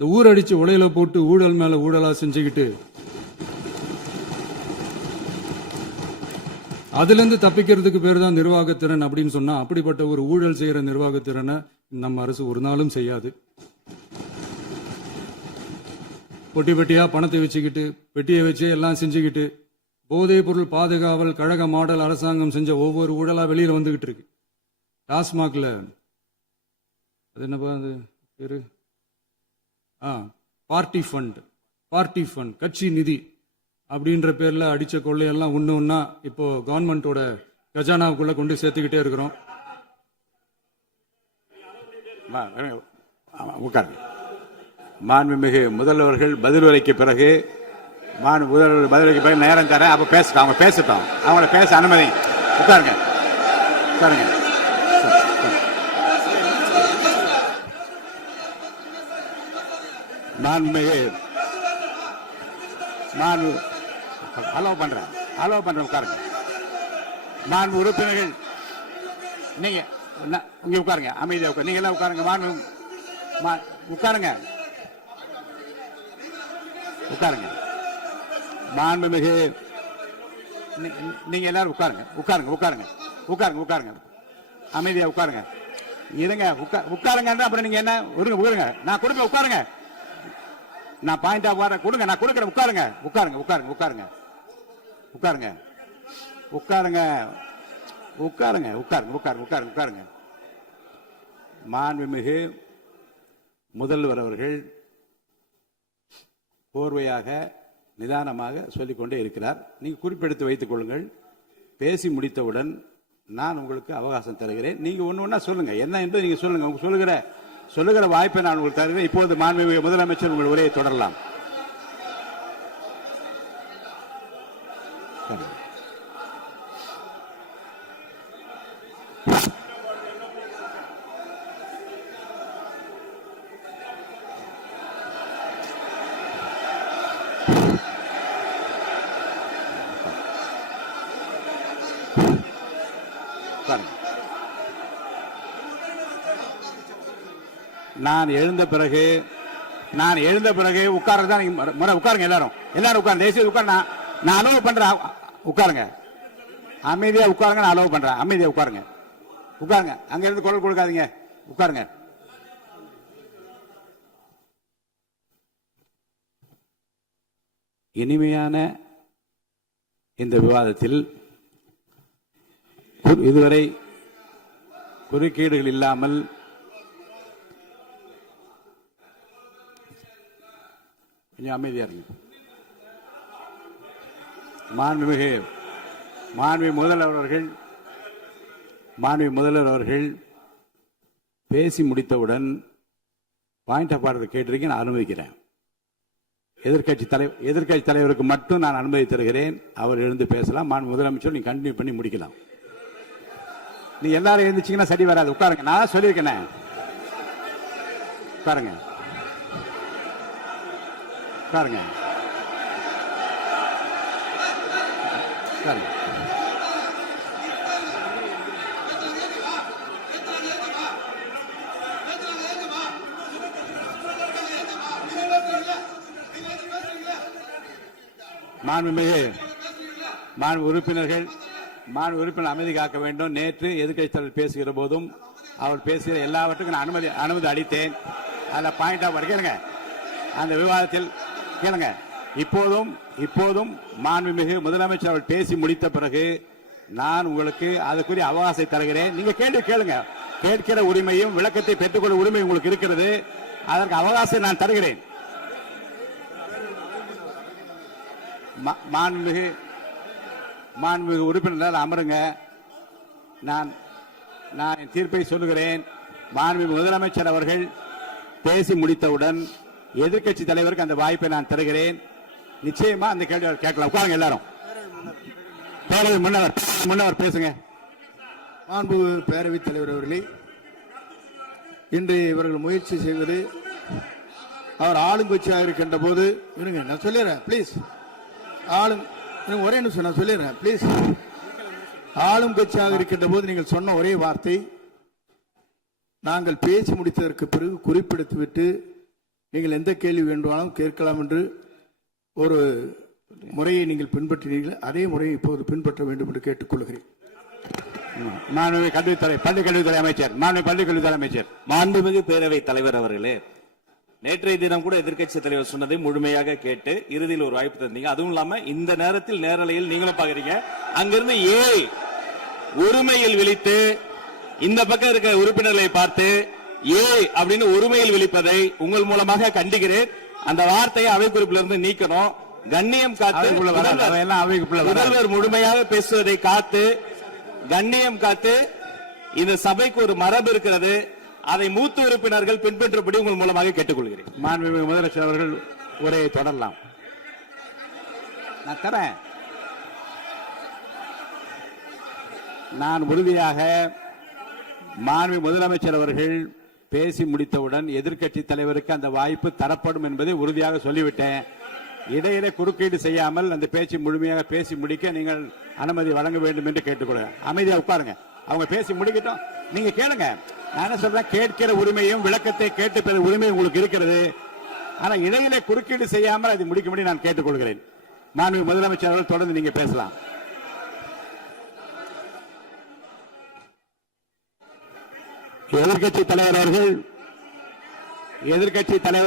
இந்த ஊரடிச்சு உலையில போட்டு ஊழல் மேல ஊழலா செஞ்சுக்கிட்டு அதுல இருந்து தப்பிக்கிறதுக்கு பேர் தான் நிர்வாகத்திறன் அப்படின்னு சொன்னா, அப்படிப்பட்ட ஒரு ஊழல் செய்யற நிர்வாகத்திறனை நம்ம அரசு ஒரு நாளும் செய்யாது. பொட்டி பெட்டியா பணத்தை வச்சுக்கிட்டு, பெட்டியை வச்சு எல்லாம் செஞ்சுக்கிட்டு, போதைப் பொருள் பாதுகாவல் கழக மாடல் அரசாங்கம் செஞ்ச ஒவ்வொரு ஊழலா வெளியில வந்துகிட்டு இருக்கு. டாஸ்மாக்ல அது என்னப்பா அது பேரு, பார்ட்டி ஃபண்ட் கட்சி நிதி அப்படின்ற பேர்ல அடிச்ச கொள்ளையெல்லாம் ஒண்ணா இப்போ கவர்மெண்டோட கஜானாவுக்குள்ள கொண்டு சேர்த்துக்கிட்டே இருக்கிறோம். மாண்புமிகு முதல்வர்கள் பதில் உரைக்கு பிறகு முதல்வர் பதிலுரைக்கு பிறகு நேரம் தரேன். அப்ப பேசட்டும், அவங்க பேசட்டும், அவங்கள பேச அனுமதி. உட்காருங்க உட்காருங்க. மாண்புமிகு அலோவ் பண்றேன் உட்காருங்க. மாண்பு உறுப்பினர்கள் நீங்க இங்க உட்காருங்க, அமைதியா உட்காரு. நீங்க எல்லாம் உட்காருங்க. மாண்புமிகு நீங்க எல்லாரும் உட்காருங்க. அமைதியா உட்காருங்க. இருங்க, உட்காருங்க. அப்புறம் நீங்க என்ன உட்காருங்க. நான் கொடுக்க உட்காருங்க. நான் பாயிண்ட் ஆஃப் ஆர்டர் கொடுங்க. நான் கொடுக்கிறேன். உட்காருங்க. மாண்புமிகு முதல்வர் அவர்கள் கோர்வையாக நிதானமாக சொல்லிக்கொண்டே இருக்கிறார். நீங்க குறிப்பெடுத்து வைத்துக் கொள்ளுங்கள். பேசி முடித்தவுடன் நான் உங்களுக்கு அவகாசம் தருகிறேன். நீங்க ஒண்ணு சொல்லுங்க, என்ன என்று நீங்க சொல்லுங்க. உங்க சொல்லுகிற வாய்ப்பை நான் உங்களுக்கு தருகிறேன். இப்போது மாண்புமிகு முதலமைச்சர் உங்கள் உரையை தொடரலாம். நான் எழுந்த பிறகு உட்கார்றதான் முறை. உட்காருங்க, எல்லாரும் உட்காருங்க. தேசிய உட்கார். நான் அலோவ் பண்றேன். உட்காருங்க, அமைதியா உட்காருங்க. நான் அலோவ் பண்றேன். அமைதியா உட்காருங்க. அங்க இருந்து குரல் கொடுக்காதீங்க. உட்காருங்க. இனிமையான இந்த விவாதத்தில் இதுவரை குறுக்கீடுகள் இல்லாமல் கொஞ்சம் அமைதியா இருங்க. மாண்புமிகு முதல்வர் அவர்கள் பேசி முடித்தவுடன் பாயிண்ட் ஆஃப் ஆர்டர் கேட்டிருக்கேன். நான் அனுமதிக்கிறேன். எதிர்கட்சி தலைவருக்கு மட்டும் நான் அனுமதி தருகிறேன். அவர் எழுந்து பேசலாம். முதலமைச்சர் நீங்க கண்டினியூ பண்ணி முடிக்கலாம். நீ எல்லாரும் எழுந்துச்சீங்கன்னா சரி வராது. உட்காருங்க. நான் சொல்லியிருக்கேன். உட்காருங்க. மாண்பு உறுப்பினர் அமைதி காக்க வேண்டும். நேற்று எதிர்க்கட்சி தலைவர் பேசுகிற போதும் அவர் பேசுகிற எல்லாவற்றுக்கும் நான் அனுமதி அளித்தேன். அதில் பாயிண்ட் ஆஃப் கேளுங்க. அந்த விவாதத்தில் கேளுங்க. இப்போதும் மாண்புமிகு முதலமைச்சர் அவர்கள் பேசி முடித்த பிறகு நான் உங்களுக்கு அதுக்குரிய அவகாசத்தை தருகிறேன். நீங்க கேள்வி கேளுங்க. கேட்கிற உரிமையும் விளக்கத்தை பெற்றுக்கொள்ள உரிமை உங்களுக்கு இருக்கிறது. அதற்கு அவகாசத்தை நான் தருகிறேன். மாண்புமிகு உறுப்பினர் அமருங்க. நான் என் தீர்ப்பை சொல்லுகிறேன். மாண்புமிகு முதலமைச்சர் அவர்கள் பேசி முடித்தவுடன் எதிர்க்கட்சி தலைவருக்கு அந்த வாய்ப்பை நான் தருகிறேன். நிச்சயமா அந்த கேள்வி கேட்கலாம். உட்காருங்க எல்லாரும். முன்னவர் பேசுங்க. மாண்பு பேரவைத் தலைவர் அவர்களே, இன்று இவர்கள் முயற்சி செய்வது அவர் ஆளுங்கட்சியாக இருக்கின்ற போது நான் சொல்லிடுறேன் பிளீஸ். ஒரே நிமிஷம் நான் சொல்லிடுறேன் பிளீஸ். ஆளும் கட்சியாக இருக்கின்ற போது நீங்கள் சொன்ன ஒரே வார்த்தை, நாங்கள் பேசி முடித்ததற்கு பிறகு குறிப்பிடுத்துவிட்டு நீங்கள் எந்த கேள்வி வேண்டுமானாலும் கேட்கலாம் என்று ஒரு முறையை நீங்கள் பின்பற்றினீர்கள். அதே முறையை இப்போது பின்பற்ற வேண்டும் என்று கேட்டுக்கொள்கிறேன். மாண்புமிகு பள்ளிக்கல்வித்துறை அமைச்சர், மாண்புமிகு பள்ளிக்கல்வித்துறை அமைச்சர். மாண்புமிகு பேரவைத் தலைவர் அவர்களே, நேற்றைய தினம் கூட எதிர்க்கட்சி தலைவர் சொன்னதை முழுமையாக கேட்டு இறுதியில் ஒரு வாய்ப்பு தந்தீங்க. அதுவும் இல்லாம இந்த நேரத்தில் நேரலையில் நீங்களும் பாக்குறீங்க. அங்கிருந்து ஒருமையில் விழித்து இந்த பக்கம் இருக்க உறுப்பினர்களை பார்த்து அப்படின்னு ஒருமையில் விழிப்பதை உங்கள் மூலமாக கண்டிக்கிறேன். அந்த வார்த்தையை அவை குறிப்பிலிருந்து நீக்கணும். கண்ணியம் காத்து முதல்வர் முழுமையாக பேசுவதை காத்து கண்ணியம் காத்து இந்த சபைக்கு ஒரு மரபு இருக்கிறது. அதை மூத்த உறுப்பினர்கள் பின்பற்றபடி உங்கள் மூலமாக கேட்டுக்கொள்கிறேன். மாண்புமிகு முதலமைச்சர் அவர்கள் உரையை தொடரலாம். நான் தரேன். நான் உறுதியாக மாண்புமிகு முதலமைச்சர் அவர்கள் பேசி முடித்தவுடன் எதிர்க்கட்சி தலைவருக்கு அந்த வாய்ப்பு தரப்படும் என்பதை உறுதியாக சொல்லிவிட்டேன். இடையிலே குறுக்கீடு செய்யாமல் அந்த பேச்சு முழுமையாக பேசி முடிக்க நீங்கள் அனுமதி வழங்க வேண்டும் என்று கேட்டுக்கொள்கிறேன். அமைதியா உட்காருங்க. அவங்க பேசி முடிக்கட்டும், நீங்க கேளுங்க. நான் என்ன சொல்றேன், கேட்கிற உரிமையும் விளக்கத்தை கேட்டு பெற உரிமையும் உங்களுக்கு இருக்கிறது. ஆனா இடையிலே குறுக்கீடு செய்யாமல் அதை முடிக்கும்படி நான் கேட்டுக்கொள்கிறேன். மாண்புமிகு முதலமைச்சர் அவர்கள் தொடர்ந்து நீங்க பேசலாம். எதிர்க்கட்சி தலைவர்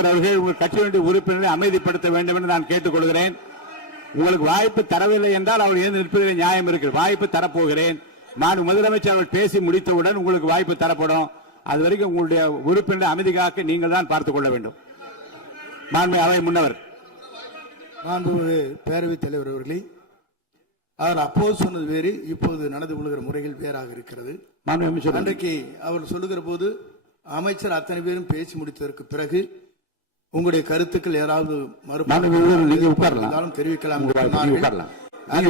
அவர்கள் உங்கள் கட்சியினுடைய உறுப்பினரை அமைதிப்படுத்த வேண்டும் என்று நான் கேட்டுக்கொள்கிறேன். உங்களுக்கு வாய்ப்பு தரவில்லை என்றால் அவர் எழுந்து நிற்பதில் நியாயம் இருக்கு. வாய்ப்பு தரப்போகிறேன். மாண்புமிகு முதலமைச்சர் அவர்கள் பேசி முடித்தவுடன் உங்களுக்கு வாய்ப்பு தரப்படும். அது வரைக்கும் உங்களுடைய உறுப்பினரை அமைதி காக்க நீங்கள் தான் பார்த்துக் கொள்ள வேண்டும். மாண்புமிகு அவை முன்னவர். மாண்புமிகு பேரவைத் தலைவர் அவர்களே, அவர் அப்போது சொன்னது வேறு, இப்போது நடந்து கொள்கிற முறைகள் வேறாக இருக்கிறது. அன்றைக்கு அவர் சொல்லுகிற போது அமைச்சர் அத்தனை பேரும் பேசி முடித்ததற்கு பிறகு உங்களுடைய கருத்துக்கள் ஏதாவது தெரிவிக்கலாம்.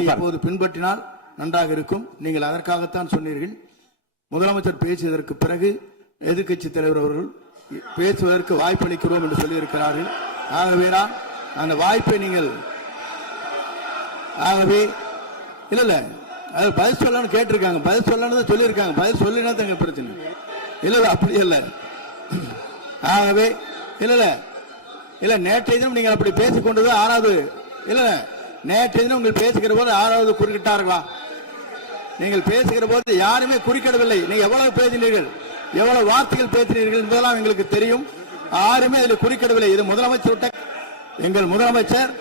இப்போது பின்பற்றினால் நன்றாக இருக்கும். நீங்கள் அதற்காகத்தான் சொன்னீர்கள். முதலமைச்சர் பேசியதற்கு பிறகு எதிர்க்கட்சி தலைவர் அவர்கள் பேசுவதற்கு வாய்ப்பளிக்கிறோம் என்று சொல்லியிருக்கிறார்கள். ஆகவே அந்த வாய்ப்பை நீங்கள் இல்ல அது பதில் சொல்லணும்னு கேட்டிருக்காங்க. பதில் சொல்லணும் சொல்லியிருக்காங்க. பதில் சொல்லினா தான் எங்க பிரச்சனை. இல்ல அப்படி இல்ல. ஆகவே இல்ல நேற்றைய தினம் நீங்கள் அப்படி பேசிக் கொண்டது ஆறாவது இல்ல. நேற்றைய தினம் உங்கள் பேசுகிற போது ஆறாவது குறுக்கிட்டார்களா? நீங்கள் பேசுகிற போது யாருமே குறுக்கிடவில்லை. நீங்க எவ்வளவு பேசினீர்கள், எவ்வளவு வார்த்தைகள் பேசினீர்கள் என்பதெல்லாம் எங்களுக்கு தெரியும். யாருமே அதில் குறுக்கிடவில்லை. இது முதலமைச்சர், எங்கள் முதலமைச்சர்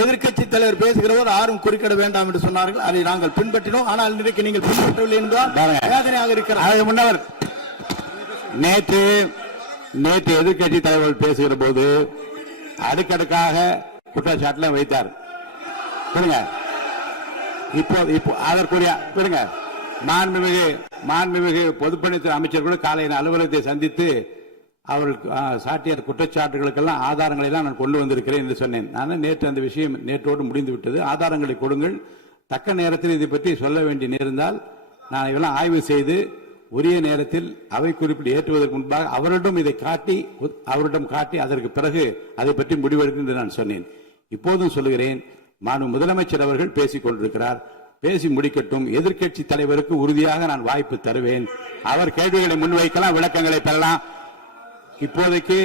எதிர்க்கட்சி தலைவர் பேசுகிறவர் யாரும் குறுக்கிட வேண்டாம் என்று சொன்னார்கள். அதை நாங்கள் பின்பற்றினோம். ஆனால் இன்றைக்கு நீங்கள் பின்பற்றவில்லை என்றால் வேதனையாக இருக்கிறார். முன்னவர் நேற்று எதிர்க்கட்சி தலைவர் பேசுகிற போது அடுக்கடுக்காக குற்றச்சாட்டுல வைத்தார். இப்போ அதற்குரிய மாண்புமிகு பொதுப்பணித்துறை அமைச்சர்கள் காலையில் அலுவலகத்தை சந்தித்து அவர்கள் சாட்டிய குற்றச்சாட்டுகளுக்கெல்லாம் ஆதாரங்களை எல்லாம் நான் கொண்டு வந்திருக்கிறேன் என்று சொன்னேன். நான் நேற்று அந்த விஷயம் நேற்றோடு முடிந்து விட்டது. ஆதாரங்களை கொடுங்கள். தக்க நேரத்தில் இதை பற்றி சொல்ல வேண்டிய நேர்ந்தால் நான் இதெல்லாம் ஆய்வு செய்து உரிய நேரத்தில் அவை குறிப்பிட்டு ஏற்றுவதற்கு முன்பாக அவரிடம் காட்டி அதற்கு பிறகு அதை பற்றி முடிவெடுக்கும் என்று நான் சொன்னேன். இப்போதும் சொல்லுகிறேன், மாண்புமிகு முதலமைச்சர் அவர்கள் பேசிக் கொண்டிருக்கிறார். பேசி முடிக்கட்டும். எதிர்க்கட்சி தலைவருக்கு உறுதியாக நான் வாய்ப்பு தருவேன். அவர் கேள்விகளை முன்வைக்கலாம், விளக்கங்களை பெறலாம். இப்போதைக்கு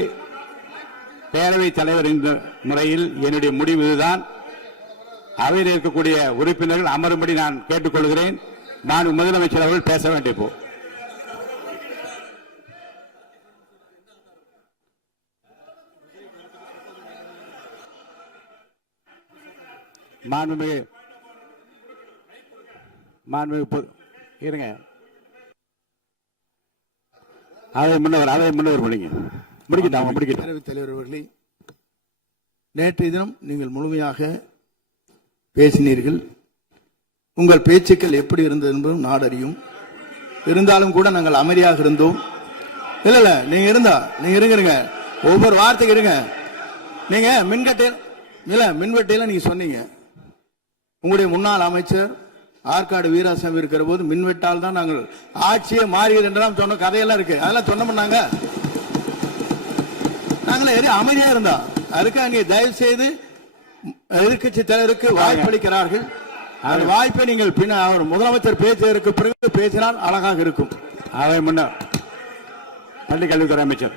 பேரவைத் தலைவர் என்ற முறையில் என்னுடைய முடிவு இதுதான். அவையில் இருக்கக்கூடிய உறுப்பினர்கள் அமரும்படி நான் கேட்டுக்கொள்கிறேன். நான் முதலமைச்சர் அவர்கள் பேச வேண்டிய போ இருங்க. அதை முன்னவர் பேரவைத் தலைவர் அவர்களே, நேற்றைய தினம் நீங்கள் முழுமையாக பேசினீர்கள். உங்கள் பேச்சுக்கள் எப்படி இருந்தது என்பதும் நாடறியும். இருந்தாலும் கூட நாங்கள் அமைதியாக இருந்தோம். இல்ல நீங்க இருங்க. ஒவ்வொரு வார்த்தைக்கு இருங்க. நீங்க மின்வெட்டையில நீங்க சொன்னீங்க. உங்களுடைய முன்னாள் அமைச்சர் ஆற்காடு வீராசாமி இருக்கிற போது மின்வெட்டால் தான் நாங்கள் ஆட்சியே மாறியது என்றெல்லாம் சொன்ன கதையெல்லாம் இருக்கு. அதெல்லாம் சொன்னோம்னாங்க. நாங்களே அமைதியா இருந்தோம். அதுக்காக நீங்க தயவு செய்து எதிர்க்கட்சி தலைவருக்கு வாய்ப்பளிக்கிறார்கள். அந்த வாய்ப்பை நீங்கள் அவர் முதலமைச்சர் பேசுவதற்கு பிறகு பேசினால் அழகாக இருக்கும். அதை முன்னர் பள்ளிக்கல்வித்துறை அமைச்சர்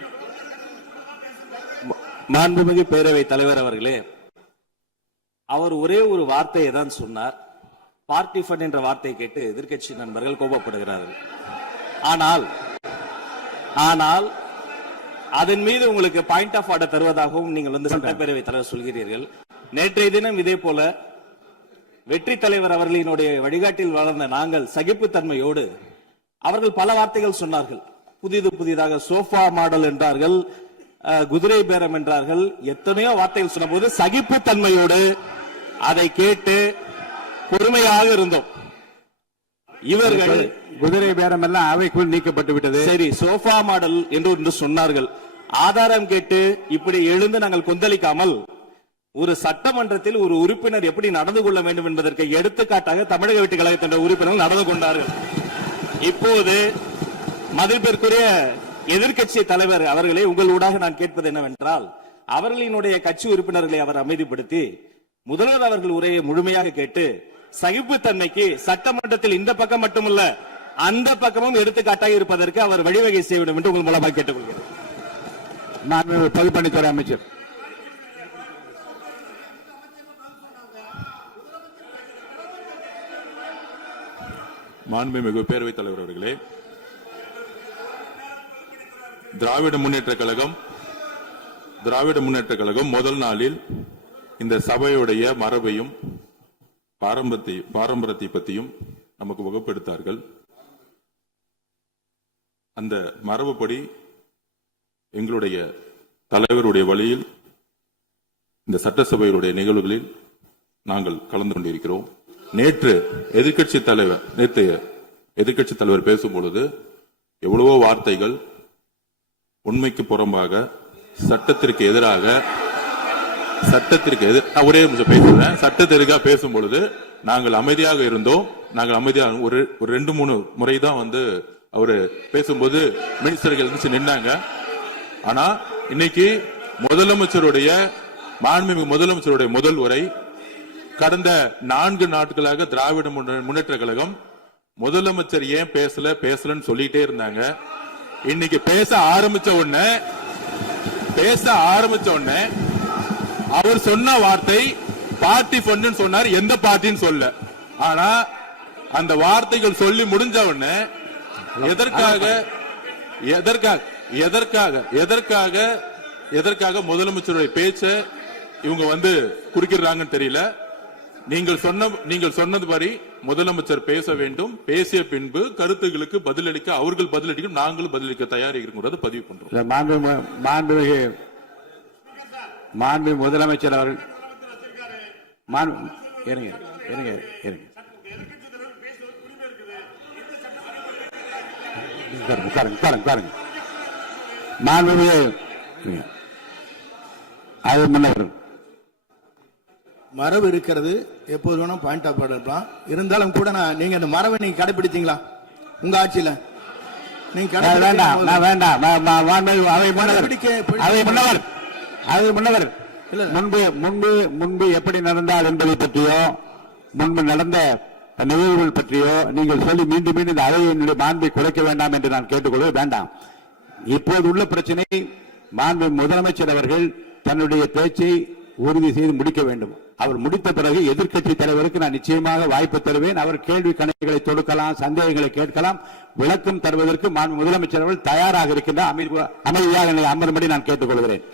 மாண்புமிகு பேரவைத் தலைவர் அவர்களே, அவர் ஒரே ஒரு வார்த்தையை தான் சொன்னார். பார்ட்டி ஃபண்ட் என்ற வார்த்தையை கேட்டு எதிர்க்கட்சி நண்பர்கள் கோபப்படுகிறார்கள். ஆனால் அதன் மீது உங்களுக்கு பாயிண்ட் ஆஃப் ஆர்டர் தருவதாகவும் நீங்கள் வந்து சட்டப்பேரவைத் தலைவர் சொல்கிறீர்கள். நேற்றைய தினம் இதே போல வெற்றி தலைவர் அவர்களினுடைய வழிகாட்டில் வளர்ந்த நாங்கள் சகிப்புத்தன்மையோடு அவர்கள் பல வார்த்தைகள் சொன்னார்கள். புதிதாக சோஃபா மாடல் என்றார்கள், குதிரை பேரம் என்றார்கள், எத்தனையோ வார்த்தைகள் சொன்ன போது சகிப்புத்தன்மையோடு அதை கேட்டு பொறுமையாக இருந்தோம். இவர்கள் குதிரை பேரம் எல்லாம் அவைக்குள் நீக்கப்பட்டு விட்டது. சரி, சோஃபா மாடல் என்று சொன்னார்கள். ஆதாரம் கேட்டு இப்படி எழுந்து நாங்கள் கொந்தளிக்காமல் ஒரு சட்டமன்றத்தில் ஒரு உறுப்பினர் எப்படி நடந்து கொள்ள வேண்டும் என்பதற்கு எடுத்துக்காட்டாக தமிழக வெற்றி கழகத்தின் உறுப்பினர்கள் நடந்து கொண்டார்கள். இப்போது மதிப்பிற்குரிய எதிர்க்கட்சி தலைவர் அவர்களே, உங்கள் ஊடாக நான் கேட்பது என்னவென்றால், அவர்களினுடைய கட்சி உறுப்பினர்களை அவர் அமைதிப்படுத்தி முதல்வர் அவர்கள் உரையை முழுமையாக கேட்டு சகிப்புத்தன்மைக்கு சட்டமன்றத்தில் இந்த பக்கம் மட்டுமல்ல அந்த பக்கமும் எடுத்துக்காட்டாக இருப்பதற்கு அவர் வழிவகை செய்ய வேண்டும் என்று உங்கள் மூலமாக கேட்டுக்கொள்கிறேன். பொதுப்பணித்துறை அமைச்சர். மாண்புமிகு பேரவைத் தலைவர் அவர்களே, திராவிட முன்னேற்ற கழகம் முதல் நாளில் இந்த சபையுடைய மரபையும் பாரம்பரியத்தை பற்றியும் நமக்கு வகுப்படுத்தார்கள். அந்த மரபுப்படி எங்களுடைய தலைவருடைய வழியில் இந்த சட்டசபையுடைய நிகழ்வுகளில் நாங்கள் கலந்து கொண்டிருக்கிறோம். நேற்று எதிர்க்கட்சி தலைவர் பேசும்பொழுது எவ்வளவோ வார்த்தைகள் உண்மைக்கு புறம்பாக சட்டத்திற்கு எதிராக ஒரே நிமிஷம் பேசுறேன். சட்டத்திற்காக பேசும் பொழுது நாங்கள் அமைதியாக இருந்தோம். ஒரு 2-3 முறை தான் வந்து அவரு பேசும்போது மினிஸ்டர்கள் நின்னாங்க. ஆனா இன்னைக்கு மாண்புமிகு முதலமைச்சருடைய முதல் உரை, கடந்த 4 நாட்களாக திராவிட முன்னேற்ற கழகம் முதலமைச்சர் ஏன் பேசலன்னு சொல்லிட்டே இருந்தாங்க. இன்னைக்கு பேச ஆரம்பிச்ச உடனே அவர் சொன்ன வார்த்தை பார்ட்டி ஃபண்ட் சொன்னார். எந்த பார்ட்டின்னு சொல்ல. ஆனா அந்த வார்த்தைகள் சொல்லி முடிஞ்ச உடனே எதற்காக முதலமைச்சருடைய பேச்ச இவங்க வந்து குறுக்கிறாங்கன்னு தெரியல. நீங்கள் சொன்னது மாதிரி முதலமைச்சர் பேச வேண்டும். பேசிய பின்பு கருத்துகளுக்கு பதிலளிக்க அவர்கள் பதிலளிக்கும், நாங்களும் பதிலளிக்க தயாராக இருக்கிறது பதிவு பண்றோம். மாண்புமிகு முதலமைச்சர் அவர்கள் மரபு இருக்கிறது, எப்போது வேணும் பாயிண்ட் ஆஃப் ஆர்டர் இருக்கலாம். இருந்தாலும் கூட நீங்க அந்த மரபை நீங்க கடைபிடித்தீங்களா உங்க ஆட்சியில? நீங்க முன்னவர் முன்பு எப்படி நடந்தால் என்பதை பற்றியோ முன்பு நடந்த நிகழ்வுகள் பற்றியோ நீங்கள் சொல்லி மீண்டும் இந்த அவையினுடைய மாண்பை குறைக்க வேண்டாம் என்று நான் கேட்டுக்கொள்ள வேண்டாம். இப்போது உள்ள பிரச்சனை, மாண்பு முதலமைச்சர் அவர்கள் தன்னுடைய பேச்சை உறுதி செய்து முடிக்க வேண்டும். அவர் முடித்த பிறகு எதிர்க்கட்சி தலைவருக்கு நான் நிச்சயமாக வாய்ப்பு தருவேன். அவர் கேள்வி கணைகளை தொடுக்கலாம், சந்தேகங்களை கேட்கலாம், விளக்கம் தருவதற்கு மாண்பு முதலமைச்சர் அவர்கள் தயாராக இருக்கின்றார். அமைதியாக அமரும்படி நான் கேட்டுக்கொள்கிறேன்.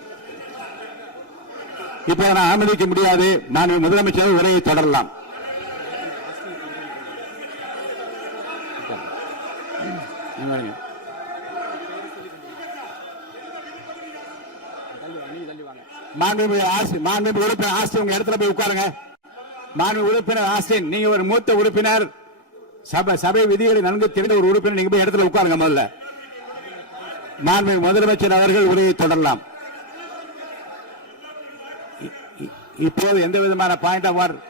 இப்ப நான் அனுமதிக்க முடியாது. மாண்பு முதலமைச்சர் உரையை தொடரலாம். மாண்புமிகு உறுப்பினர் ஆஸ்டின் உங்க இடத்துல போய் உட்காருங்க. மாண்புமிகு உறுப்பினர் ஆஸ்டின், நீங்க ஒரு மூத்த உறுப்பினர், சபை விதிகளை நன்கு தெரிந்த ஒரு உறுப்பினர், நீங்க போய் இடத்துல உட்காருங்க. முதல்ல மாண்புமிகு முதலமைச்சர் அவர்கள் உரையை தொடரலாம். இப்போது எந்த விதமான பாயிண்ட் ஆஃப் ஆர்டர்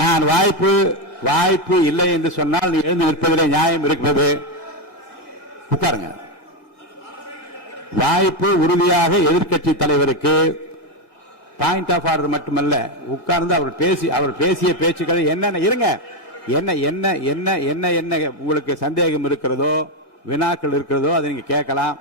நான் வாய்ப்பு இல்லை என்று சொன்னால் நீ எழுந்து நிற்பதிலே நியாயம் இருக்கிறது. உட்காருங்க. வாய்ப்பு உறுதியாக எதிர்க்கட்சி தலைவருக்கு பாயிண்ட் ஆஃப் ஆர்டர் மட்டுமல்ல, உட்கார்ந்து அவர் பேசிய பேச்சுக்களை என்னென்ன இருங்க என்ன என்ன என்ன என்ன என்ன உங்களுக்கு சந்தேகம் இருக்கிறதோ வினாக்கள் இருக்கிறதோ அதை நீங்க கேட்கலாம்.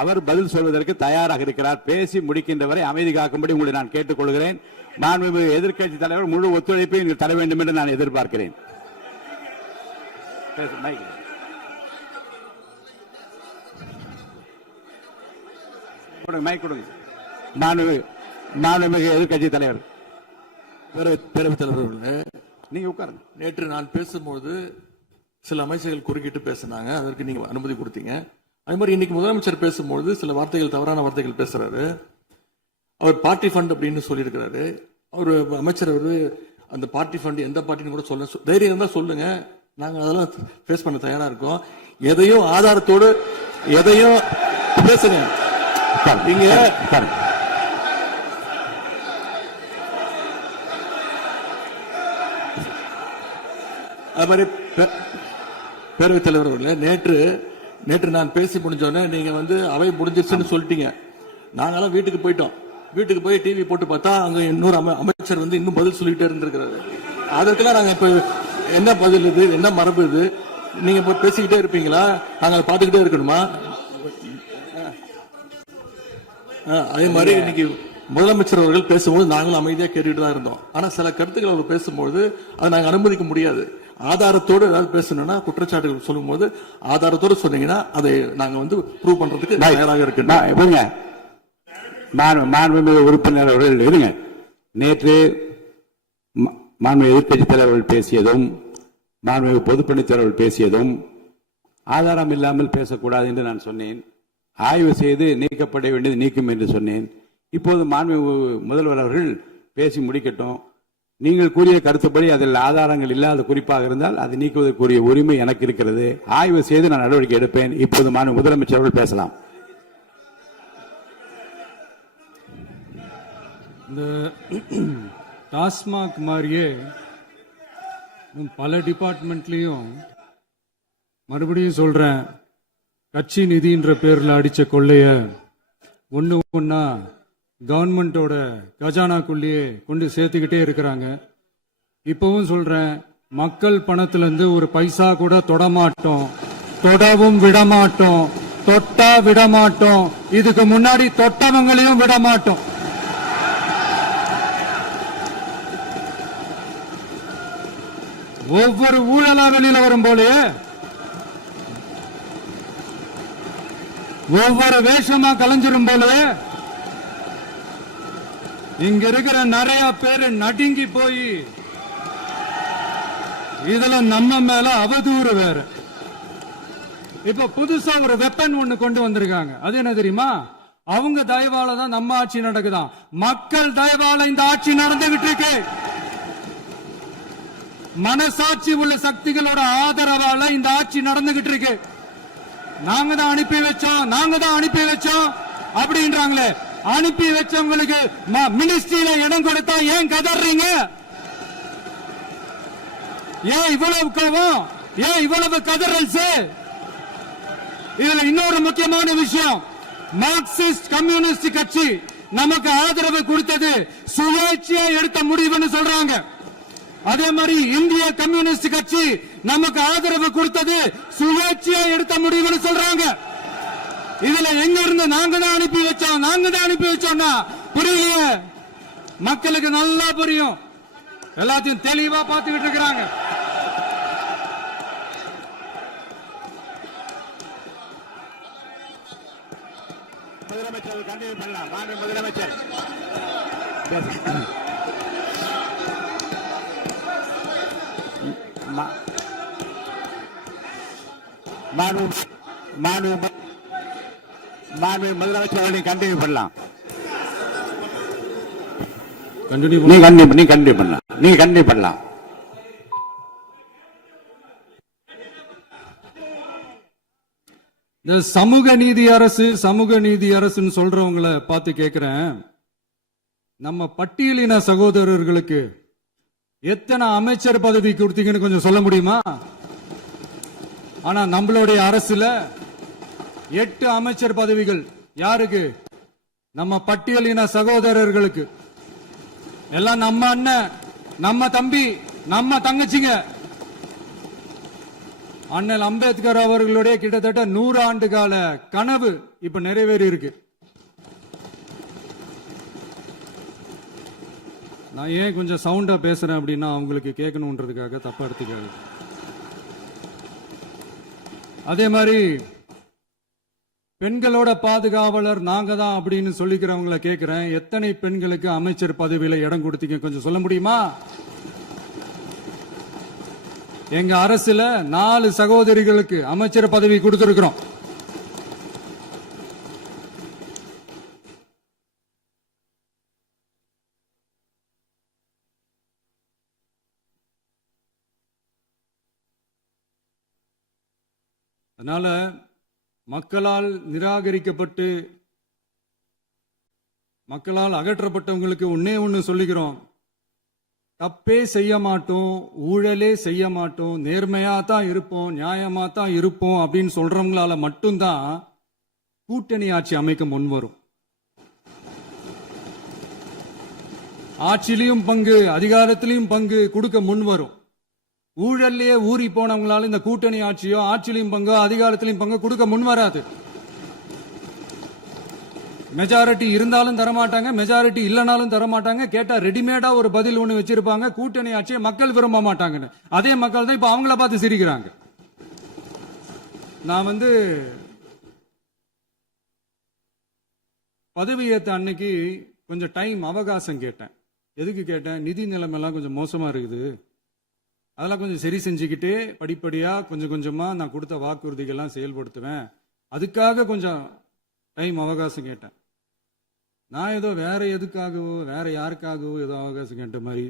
அவர் பதில் சொல்வதற்கு தயாராக இருக்கிறார். பேசி முடிக்கின்ற வரை அமைதி காக்கும்படி உங்களை நான் கேட்டுக்கொள்கிறேன். மாண்புமிகு எதிர்க்கட்சி தலைவர் முழு ஒத்துழைப்பை நீங்கள் தர வேண்டும் என்று நான் எதிர்பார்க்கிறேன். மைக் கொடுங்க. மாண்புமிகு எதிர்க்கட்சி தலைவர், பேரவைத் தலைவர் அவர்களே, நீங்க உட்காருங்க. நேற்று நான் பேசும்போது சில அமைச்சர்கள் குறுக்கிட்டு பேசினாங்க, அதற்கு நீங்க அனுமதி கொடுத்தீங்க. அதே மாதிரி இன்னைக்கு முதலமைச்சர் பேசும்போது சில வார்த்தைகள், தவறான வார்த்தைகள் பேசுறாரு. அவர் பார்ட்டி ஃபண்ட் அப்படின்னு சொல்லியிருக்கிறாரு. அவர் அமைச்சர் அந்த பார்ட்டி ஃபண்ட் எந்த பார்ட்டின்னு கூட சொல்ல தைரியம் இருந்தா சொல்லுங்க, நாங்க அதெல்லாம் ஃபேஸ் பண்ண தயாரா இருக்கோம். எதையும் ஆதாரத்தோடு எதையும் பேசுங்க. நீங்க அது மாதிரி பேரவைத் தலைவர் அவர்களே, நேற்று நான் பேசி முடிஞ்சோடனே நீங்க அவை முடிஞ்சிருச்சுன்னு சொல்லிட்டீங்க. நாங்கெல்லாம் வீட்டுக்கு போயிட்டோம். வீட்டுக்கு போய் டிவி போட்டு பார்த்தா அங்க இன்னொரு அமைச்சர் இன்னும் பதில் சொல்லிட்டே இருந்திருக்கிறாரு. அதற்கெல்லாம் நாங்க இப்ப என்ன பதில் இது, என்ன மரபு இது? நீங்க இப்ப பேசிக்கிட்டே இருப்பீங்களா? நாங்க பாத்துக்கிட்டே இருக்கணுமா? அதே மாதிரி இன்னைக்கு முதலமைச்சர் அவர்கள் பேசும்போது நாங்களும் அமைதியா கேட்டுட்டு தான் இருந்தோம். ஆனா சில கருத்துக்கள் அவர் பேசும்போது அதை நாங்க அனுமதிக்க முடியாது. ஆதாரத்தோடு ஏதாவது பேசணும்னா, குற்றச்சாட்டுகள் சொல்லும் போது ஆதாரத்தோடு சொன்னீங்கன்னா அதை நாங்க ப்ரூவ் பண்றதுக்கு தயாராக இருக்கு. மாண்புமிகு உறுப்பினர் அவர்கள் இருங்க. நேற்று மாண்புமிகு எதிர்க்கட்சி தலைவர்கள் பேசியதும் மாண்புமிகு பொதுப்பணித் தலைவர்கள் பேசியதும் ஆதாரம் இல்லாமல் பேசக்கூடாது என்று நான் சொன்னேன். ஆய்வு செய்து நீக்கப்பட வேண்டியது நீக்கும் என்று சொன்னேன். இப்போது மாண்புமிகு முதல்வர் அவர்கள் பேசி முடிக்கட்டும். நீங்கள் கூறிய கருத்துப்படி அதில் ஆதாரங்கள் இல்லாத குறிப்பாக இருந்தால் அதை நீக்குவதற்குரிய உரிமை எனக்கு இருக்கிறது. ஆய்வு செய்து நான் நடவடிக்கை எடுப்பேன். இப்போது மாண்புமிகு முதலமைச்சர் அவர்கள் பேசலாம். இந்த டாஸ்மாக் மாதிரியே பல டிபார்ட்மெண்ட்லயும் மறுபடியும் சொல்றேன், கட்சி நிதின்ற பேர்ல அடிச்ச கொள்ளைய ஒன்னா கவர்மெண்டோட கஜானாக்குள்ளேயே கொண்டு சேர்த்துக்கிட்டே இருக்கிறாங்க. இப்பவும் சொல்றேன், மக்கள் பணத்துல இருந்து ஒரு பைசா கூட தொடமாட்டோம், தொடவும் விடமாட்டோம், தொட்டா விடமாட்டோம். இதுக்கு முன்னாடி தொட்டவங்களையும் விடமாட்டோம். ஒவ்வொரு ஊழலா வெளியில வரும் போலே, ஒவ்வொரு வேஷமா கலைஞ்சிரும் போல இங்க இருக்கிற நிறைய பேரு நடுங்கி போய் இதுல நம்ம மேல அவதூறு வேற. இப்ப புதுசா ஒரு வெப்பன் ஒண்ணு கொண்டு வந்திருக்காங்க. அது என்ன தெரியுமா? அவங்க தயவால தான் நம்ம ஆட்சி நடக்குதான். மக்கள் தயவால இந்த ஆட்சி நடந்துகிட்டு இருக்கு. மனசாட்சி உள்ள சக்திகளோட ஆதரவால இந்த ஆட்சி நடந்துகிட்டு இருக்கு. நாங்க தான் அனுப்பி வச்சோம் அப்படின்றாங்களே. அனுப்பி வச்சவங்களுக்கு மினிஸ்ட்ரியில இடம் கொடுத்தா ஏன் கதறீங்க? ஏன் இவ்வளவு கோபம்? ஏன் இவ்வளவு கதறல்? இதுல இன்னொரு முக்கியமான விஷயம், மார்க்சிஸ்ட் கம்யூனிஸ்ட் கட்சி நமக்கு ஆதரவு கொடுத்தது சுயேட்சையா எடுத்த முடிவுன்னு சொல்றாங்க. அதே மாதிரி இந்திய கம்யூனிஸ்ட் கட்சி நமக்கு ஆதரவு கொடுத்தது சுயேட்சையா எடுத்த முடிவுன்னு சொல்றாங்க. இதுல எங்க இருந்து நாங்க தான் அனுப்பி வச்சோம்னா புரியலையே. மக்களுக்கு நல்லா புரியும், எல்லாத்தையும் தெளிவா பார்த்துக்கிட்டு இருக்கிறாங்க. முதலமைச்சர் கண்டினியூ பண்ணலாம். முதலமைச்சர் முதலமைச்சர் கண்டினியூ பண்ணலாம். நீ கண்டினியூ பண்ணலாம். இந்த சமூக நீதி அரசுன்னு சொல்றவங்களை பார்த்து கேட்கிறேன், நம்ம பட்டியலின சகோதரர்களுக்கு எத்தனை அமைச்சர் பதவி கொடுத்தீங்கன்னு கொஞ்சம் சொல்ல முடியுமா? ஆனா நம்மளுடைய அரசுல 8 அமைச்சர் பதவிகள் யாருக்கு? நம்ம பட்டியலின சகோதரர்களுக்கு. எல்லாம் நம்ம அண்ணன், நம்ம தம்பி, நம்ம தங்கச்சிங்க. அண்ணல் அம்பேத்கர் அவர்களுடைய கிட்டத்தட்ட 100 ஆண்டு கால கனவு இப்ப நிறைவேறி இருக்கு. நான் ஏன் கொஞ்சம் சவுண்டா பேசுறேன் அப்படின்னா அவங்களுக்கு கேட்கணுன்றதுக்காக தப்பா எடுத்துக்காது. அதே மாதிரி பெண்களோட பாதுகாவலர் நாங்க தான் அப்படின்னு சொல்லிக்கிறவங்களை கேட்கிறேன், எத்தனை பெண்களுக்கு அமைச்சர் பதவியில இடம் கொடுத்தீங்க கொஞ்சம் சொல்ல முடியுமா? எங்க அரசுல 4 சகோதரிகளுக்கு அமைச்சர் பதவி கொடுத்திருக்கிறோம். அதனால மக்களால் நிராகரிக்கப்பட்டு மக்களால் அகற்றப்பட்டவங்களுக்கு ஒன்னே ஒன்னு சொல்லிக்கிறோம், தப்பே செய்ய மாட்டோம், ஊழலே செய்ய மாட்டோம், நேர்மையா தான் இருப்போம், நியாயமா தான் இருப்போம் அப்படின்னு சொல்றவங்களால மட்டும்தான் கூட்டணி ஆட்சி அமைக்க முன்வரும். ஆட்சியிலையும் பங்கு அதிகாரத்திலையும் பங்கு கொடுக்க முன்வரும். ஊழல்லையே ஊறி போனவங்களால இந்த கூட்டணி ஆட்சியோ ஆட்சியிலையும் பங்கு அதிகாரத்திலையும் பங்கு கொடுக்க முன்வராது. மெஜாரிட்டி இருந்தாலும் தரமாட்டாங்க, மெஜாரிட்டி இல்லைனாலும் தரமாட்டாங்க. கேட்டா ரெடிமேடா ஒரு பதில் ஒண்ணு வச்சிருப்பாங்க, கூட்டணி ஆட்சியை மக்கள் விரும்ப மாட்டாங்கன்னு. அதே மக்கள் தான் இப்ப அவங்கள பார்த்து சிரிக்கிறாங்க. நான் பதவி ஏத்த அன்னைக்கு கொஞ்சம் டைம் அவகாசம் கேட்டேன். எதுக்கு கேட்டேன்? நிதி நிலைமைலாம் கொஞ்சம் மோசமா இருக்குது, அதெல்லாம் கொஞ்சம் சரி செஞ்சுக்கிட்டு படிப்படியா கொஞ்சம் கொஞ்சமா நான் கொடுத்த வாக்குறுதிகள்லாம் செயல்படுத்துவேன், அதுக்காக கொஞ்சம் டைம் அவகாசம் கேட்டேன். நான் ஏதோ வேற எதுக்காகவோ வேற யாருக்காகவோ ஏதோ அவகாசம் கேட்ட மாதிரி.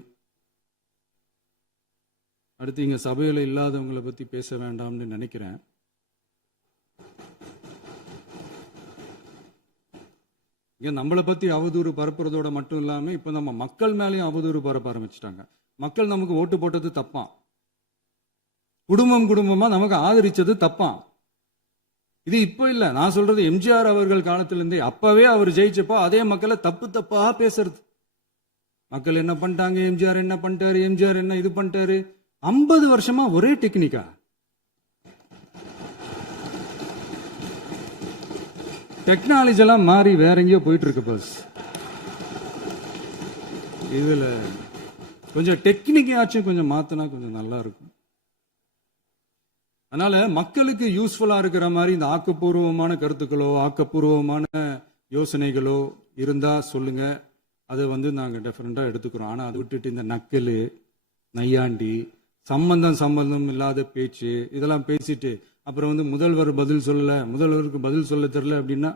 அடுத்து இங்க சபையில இல்லாதவங்களை பத்தி பேச வேண்டாம்னு நினைக்கிறேன். இங்க நம்மளை பத்தி அவதூறு பரப்புறதோட மட்டும் இல்லாம இப்ப நம்ம மக்கள் மேலேயும் அவதூறு பரப்ப ஆரம்பிச்சிட்டாங்க. மக்கள் நமக்கு ஓட்டு போட்டது தப்பான், குடும்பம் குடும்பமா நமக்கு ஆதரிச்சது தப்பான். இது இப்ப இல்ல, நான் சொல்றது எம்ஜிஆர் அவர்கள் காலத்திலிருந்தே. அப்பவே அவர் ஜெயிச்சப்போ அதே மக்களை தப்பு தப்பா பேசுறது. மக்கள் என்ன பண்ணிட்டாங்க, எம்ஜிஆர் என்ன பண்ணிட்டாரு, எம்ஜிஆர் என்ன இது பண்ணிட்டாரு. 50 வருஷமா ஒரே டெக்னிக்கா. டெக்னாலஜி எல்லாம் மாறி வேற எங்கேயோ போயிட்டு இருக்கு பஸ். இதுல கொஞ்சம் டெக்னிக்காச்சும் கொஞ்சம் மாத்தினா கொஞ்சம் நல்லா இருக்கும். அதனால மக்களுக்கு யூஸ்ஃபுல்லா இருக்கிற மாதிரி இந்த ஆக்கப்பூர்வமான கருத்துக்களோ ஆக்கப்பூர்வமான யோசனைகளோ இருந்தா சொல்லுங்க, அதை நாங்க டெஃபரெண்டா எடுத்துக்கிறோம். ஆனா அதை விட்டுட்டு இந்த நக்கல் நையாண்டி சம்பந்தம் இல்லாத பேச்சு இதெல்லாம் பேசிட்டு அப்புறம் முதல்வர் பதில் சொல்லல, முதல்வருக்கு பதில் சொல்ல தெரியல அப்படின்னா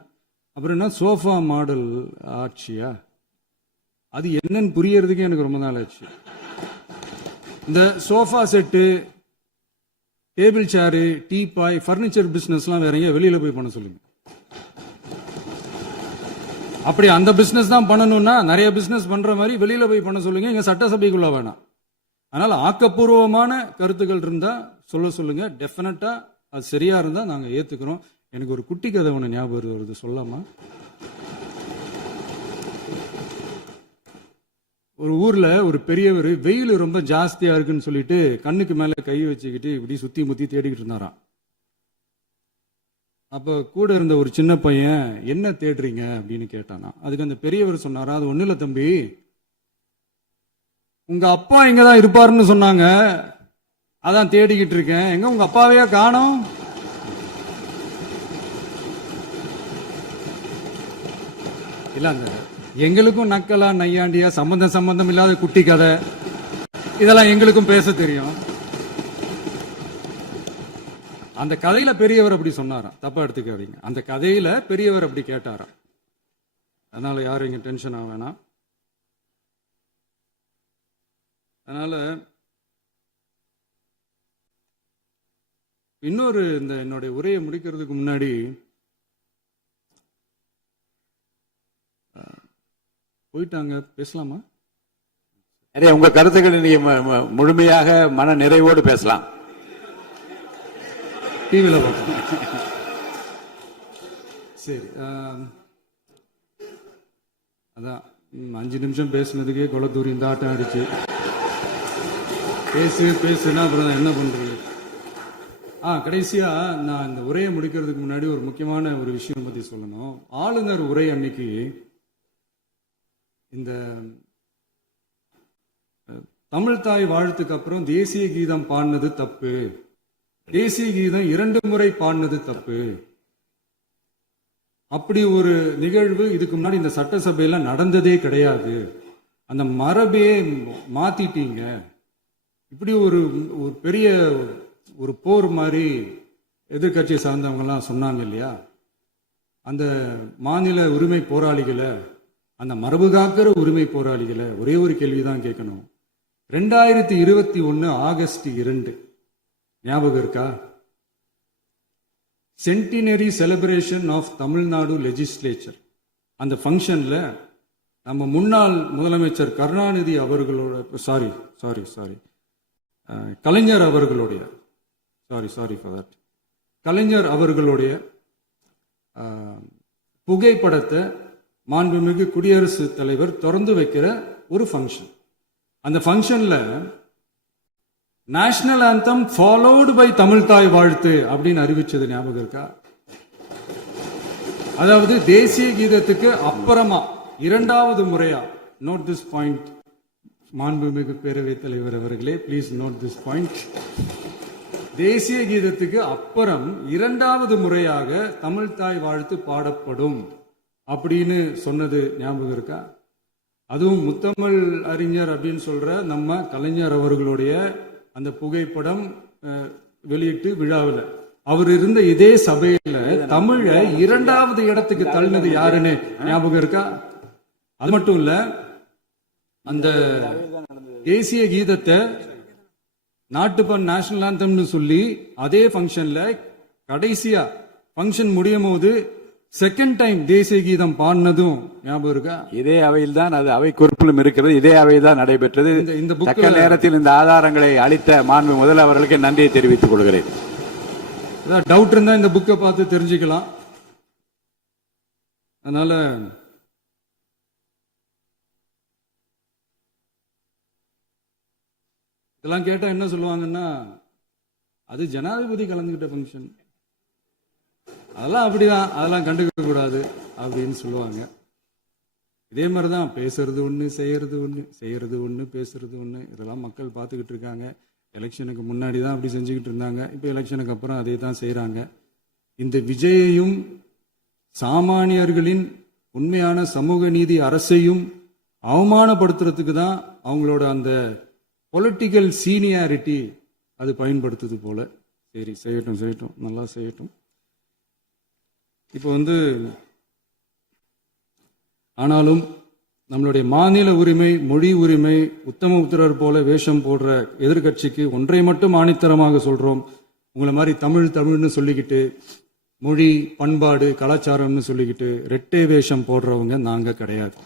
அப்புறம் என்ன சோஃபா மாடல் ஆட்சியா? அது என்னன்னு புரியறதுக்கே எனக்கு ரொம்ப நாள் ஆச்சு. இந்த sofa set, table chair, teapoy, furniture பிசினஸ்லாம் வேற எங்க வெளியில போய் பண்ண சொல்லுங்க. அப்படி அந்த பிசினஸ் தான் பண்ணணும்னா நிறைய பிசினஸ் பண்ற மாதிரி வெளியில போய் பண்ண சொல்லுங்க, இங்க சட்டசபைக்குள்ள வேணாம். அதனால ஆக்கப்பூர்வமான கருத்துக்கள் இருந்தா சொல்லுங்க, டெஃபினட்டா அது சரியா இருந்தா நாங்க ஏத்துக்கிறோம். எனக்கு ஒரு குட்டி கதை ஒண்ணு ஞாபகம் வருது, சொல்லாமா? ஒரு ஊர்ல ஒரு பெரியவர் வெயில் ரொம்ப ஜாஸ்தியா இருக்குன்னு சொல்லிட்டு கண்ணுக்கு மேல கை வச்சுக்கிட்டு இப்படி சுத்தி முத்தி தேடிக்கிட்டு இருந்தாராம். அப்ப கூட இருந்த ஒரு சின்ன பையன் என்ன தேடுறீங்க அப்படின்னு கேட்டானா. அதுக்கு அந்த பெரியவர் சொன்னாரா, அது ஒண்ணு இல்ல தம்பி, உங்க அப்பா இங்கதான் இருப்பாருன்னு சொன்னாங்க, அதான் தேடிக்கிட்டு இருக்கேன், எங்க உங்க அப்பாவையா காணோம்? இல்ல அந்த எங்களுக்கும் நக்கலா நையாண்டியா சம்பந்தம் இல்லாத குட்டி கதை இதெல்லாம் எங்களுக்கும் பேச தெரியும். அந்த கதையில பெரியவர் அப்படி சொன்னாராம், தப்பா எடுத்துக்காதீங்க. அந்த கதையில பெரியவர் அப்படி கேட்டாராம். அதனால யாரும் இங்க டென்ஷன் ஆக வேணாம். அதனால இன்னொரு இந்த என்னுடைய உரையை முடிக்கிறதுக்கு முன்னாடி போயிட்டாங்க, பேசலாமா? நிறைய உங்க கருத்துக்களை நீங்க முழுமையாக மன நிறைவோடு பேசலாம். டிவியில பார்க்கலாம். சரி, அதான் 5 நிமிஷம் பேசுனதுக்கே கொலத்தூரி இந்த ஆட்டம் அடிச்சு பேசுனா அப்புறம் என்ன பண்றது? கடைசியா நான் இந்த உரையை முடிக்கிறதுக்கு முன்னாடி ஒரு முக்கியமான ஒரு விஷயம் பத்தி சொல்லணும். ஆளுநர் உரை அன்னைக்கு இந்த தமிழ் தாய் வாழ்த்துக்கு அப்புறம் தேசிய கீதம் பாடினது தப்பு, தேசிய கீதம் 2 முறை பாடினது தப்பு, அப்படி ஒரு நிகழ்வு இதுக்கு முன்னாடி இந்த சட்டசபையில நடந்ததே கிடையாது, அந்த மரபையே மாத்திட்டீங்க, இப்படி ஒரு பெரிய ஒரு போர் மாதிரி எதிர்கட்சியை சார்ந்தவங்க எல்லாம் சொன்னாங்க இல்லையா. அந்த மாநில உரிமை போராளிகளை, அந்த மரபு காக்கிற உரிமை போராளிகளை ஒரே ஒரு கேள்விதான் கேட்கணும். 2021 ஆகஸ்ட் 2 ஞாபகம் இருக்கா? Centenary celebration of Tamil Nadu legislature. அந்த ஃபங்க்ஷன்ல நம்ம முன்னாள் முதலமைச்சர் கருணாநிதி அவர்களோட கலைஞர் அவர்களுடைய கலைஞர் அவர்களுடைய புகைப்படத்தை மாண்புமிகு குடியரசுத் தலைவர் திறந்து வைக்கிற ஒரு ஃபங்க்ஷன். அந்த ஃபங்க்ஷன்ல national anthem followed by Tamil Thai Vazhthu அப்படின்னு அறிவிச்சது ஞாபகம் இருக்கா? அதாவது தேசிய கீதத்துக்கு அப்புறமா 2வது முறையா, நோட் திஸ் பாயிண்ட் மாண்புமிகு பேரவைத் தலைவர் அவர்களே, ப்ளீஸ் நோட் திஸ் பாயிண்ட். தேசிய கீதத்துக்கு அப்புறம் 2வது முறையாக தமிழ் தாய் வாழ்த்து பாடப்படும் அப்படின்னு சொன்னது ஞாபகம் இருக்கா? அதுவும் முத்தமிழ் அறிஞர் அப்படின்னு சொல்ற நம்ம கலைஞர் அவர்களுடைய அந்த புகைப்படம் வெளியிட்டு விழாவில் அவர் இருந்த இதே சபையில தமிழ 2வது இடத்துக்கு தள்ளினது யாருன்னு ஞாபகம் இருக்கா? அது மட்டும் இல்ல, அந்த தேசிய கீதத்தை நாட்டுப்பண் நேஷனல் ஆந்தம்னு சொல்லி அதே ஃபங்க்ஷன்ல கடைசியா ஃபங்க்ஷன் முடியும் போது செகண்ட் டைம் தேசிய கீதம் பாடினதும் ஞாபகம் இருக்கா? இதே அவையில் தான், அது அவை குறிப்பிலும் இருக்கிறது, இதே அவையில் தான் நடைபெற்றது. இந்த தக்க நேரத்தில் இந்த ஆதாரங்களை அளித்த மாண்பு முதல் அவர்களுக்கு நன்றியை தெரிவித்துக் கொள்கிறேன். டவுட் இருந்தா இந்த புக்கை பார்த்து தெரிஞ்சுக்கலாம். அதனால இதெல்லாம் கேட்டா என்ன சொல்லுவாங்கன்னா, அது ஜனாதிபதி கலந்துகிட்ட ஃபங்க்ஷன், அதெல்லாம் அப்படிதான், அதெல்லாம் கண்டுக்க கூடாது அப்படின்னு சொல்லுவாங்க. இதே மாதிரிதான் பேசுறது ஒண்ணு, செய்யறது ஒண்ணு, பேசுறது ஒண்ணு. இதெல்லாம் மக்கள் பார்த்துக்கிட்டு இருக்காங்க. எலெக்ஷனுக்கு முன்னாடி தான் அப்படி செஞ்சுக்கிட்டு இருந்தாங்க, இப்போ எலெக்ஷனுக்கு அப்புறம் அதே தான் செய்யறாங்க. இந்த விஜயையும் சாமானியர்களின் உண்மையான சமூக நீதி அரசையும் அவமானப்படுத்துறதுக்கு தான் அவங்களோட அந்த பொலிட்டிக்கல் சீனியாரிட்டி அது பயன்படுத்துது போல. சரி, செய்யட்டும், நல்லா செய்யட்டும். இப்போ ஆனாலும் நம்மளுடைய மாநில உரிமை, மொழி உரிமை, உத்தம உத்தரர் போல வேஷம் போடுற எதிர்கட்சிக்கு ஒன்றை மட்டும் ஆணித்தரமாக சொல்றோம். உங்களை மாதிரி தமிழ்னு சொல்லிக்கிட்டு, மொழி, பண்பாடு, கலாச்சாரம்னு சொல்லிக்கிட்டு ரெட்டை வேஷம் போடுறவங்க நாங்க கிடையாது.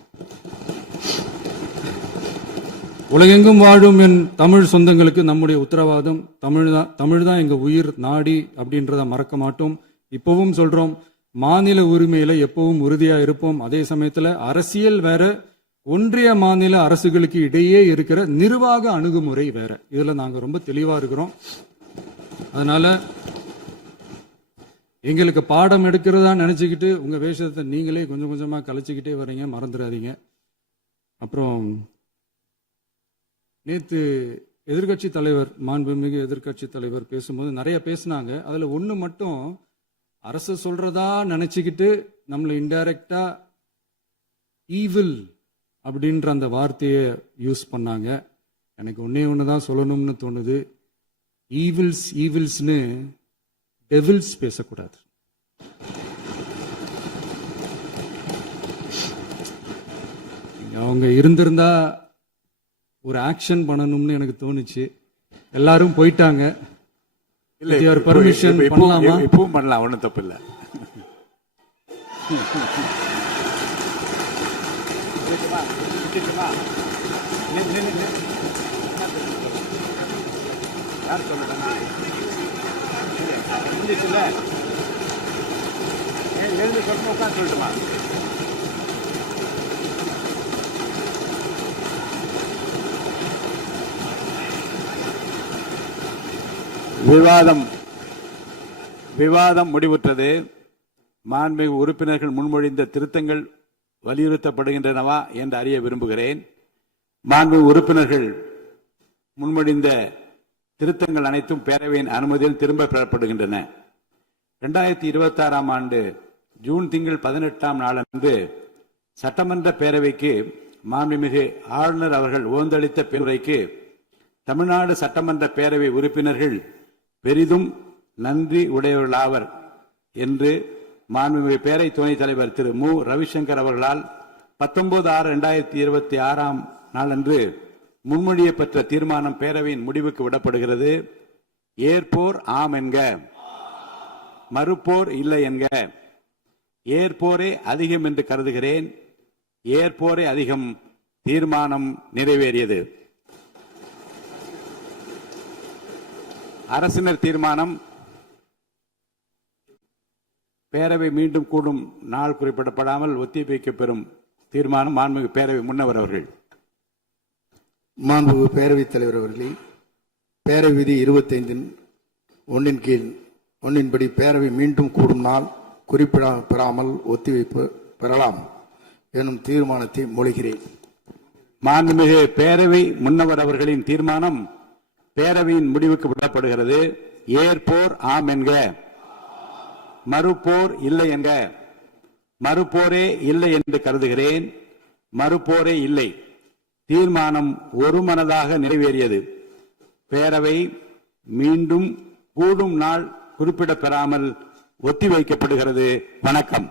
உலகெங்கும் வாழும் என் தமிழ் சொந்தங்களுக்கு நம்முடைய உத்தரவாதம் தமிழ் தான் எங்க உயிர் நாடி அப்படின்றத மறக்க மாட்டோம். இப்பவும் சொல்றோம், மாநில உரிமையில எப்பவும் உறுதியா இருப்போம். அதே சமயத்துல அரசியல் வேற, ஒன்றிய மாநில அரசுகளுக்கு இடையே இருக்கிற நிர்வாக அணுகுமுறை வேற. இதுல நாங்க ரொம்ப தெளிவா இருக்கிறோம். அதனால எங்களுக்கு பாடம் எடுக்கிறதா நினைச்சுக்கிட்டு உங்க வேஷத்தை நீங்களே கொஞ்சம் கொஞ்சமா கலைச்சுக்கிட்டே வர்றீங்க, மறந்துடாதீங்க. அப்புறம் நேத்து எதிர்கட்சி தலைவர், மாண்புமிகு எதிர்கட்சி தலைவர் பேசும்போது நிறைய பேசினாங்க. அதுல ஒண்ணு மட்டும் அரசு சொல்றதா நினைச்சுக்கிட்டு நம்மளை இன்டைரக்டா ஈவில் அப்படின்ற அந்த வார்த்தையை யூஸ் பண்ணாங்க. எனக்கு ஒண்ணுதான் சொல்லணும்னு தோணுது. ஈவில்ஸ்னு டெவில்ஸ் பேசக்கூடாது. அவங்க இருந்திருந்தா ஒரு ஆக்ஷன் பண்ணணும்னு எனக்கு தோணுச்சு. எல்லாரும் போயிட்டாங்க. பர்மிஷன் பண்ணலாமா? இப்பவும் பண்ணலாம், ஒன்றும் தப்பு இல்லை. சொல்லட்டுமா? விவாதம் விவாதம் முடிவுற்றது. மாண்புமிகு உறுப்பினர்கள் முன்மொழிந்த திருத்தங்கள் வலியுறுத்தப்படுகின்றனவா என்று அறிய விரும்புகிறேன். மாண்புமிகு உறுப்பினர்கள் முன்மொழிந்த திருத்தங்கள் அனைத்தும் பேரவையின் அனுமதியில் திரும்ப பெறப்படுகின்றன. 2026 ஆண்டு ஜூன் திங்கள் 18ஆம் நாளன்று சட்டமன்ற பேரவைக்கு மாண்புமிகு ஆளுநர் அவர்கள் ஓந்தளித்த பின்னுரைக்கு தமிழ்நாடு சட்டமன்ற பேரவை உறுப்பினர்கள் பெரிதும் நன்றி உடையவர்களாவர் என்று மாண்புமிகு பேரவை துணைத் தலைவர் திரு மு ரவிசங்கர் அவர்களால் 19/6/2026 நாளன்று முன்மொழியப்பெற்ற தீர்மானம் பேரவையின் முடிவுக்கு விடப்படுகிறது. ஏற்போர் ஆம் என்க, மறுப்போர் இல்லை என்க. ஏற்போரே அதிகம் என்று கருதுகிறேன். ஏற்போரே அதிகம். தீர்மானம் நிறைவேறியது. அரசினர் தீர்மானம். பேரவை மீண்டும் கூடும் நாள் குறிப்பிடப்படாமல் ஒத்திவைக்கப்பெறும் தீர்மானம் மாண்புமிகு பேரவை முன்னவர் அவர்கள். மாண்புமிகு பேரவைத் தலைவர் அவர்களே, பேரவை விதி 25(1) கீழ் 1 படி பேரவை மீண்டும் கூடும் நாள் குறிப்பிடப்பெறாமல் ஒத்திவைப்பு பெறலாம் எனும் தீர்மானத்தை மொழிகிறேன். மாண்புமிகு பேரவை முன்னவர் அவர்களின் தீர்மானம் பேரவையின் முடிவுக்கு விடப்படுகிறது. ஏற்போர் ஆம் என்க, மறுப்போர் இல்லை என்க. மறுப்போரே இல்லை என்று கருதுகிறேன். மறுப்போரே இல்லை. தீர்மானம் ஒருமனதாக நிறைவேறியது. பேரவை மீண்டும் கூடும் நாள் குறிப்பிடப்பெறாமல் ஒத்திவைக்கப்படுகிறது. வணக்கம்.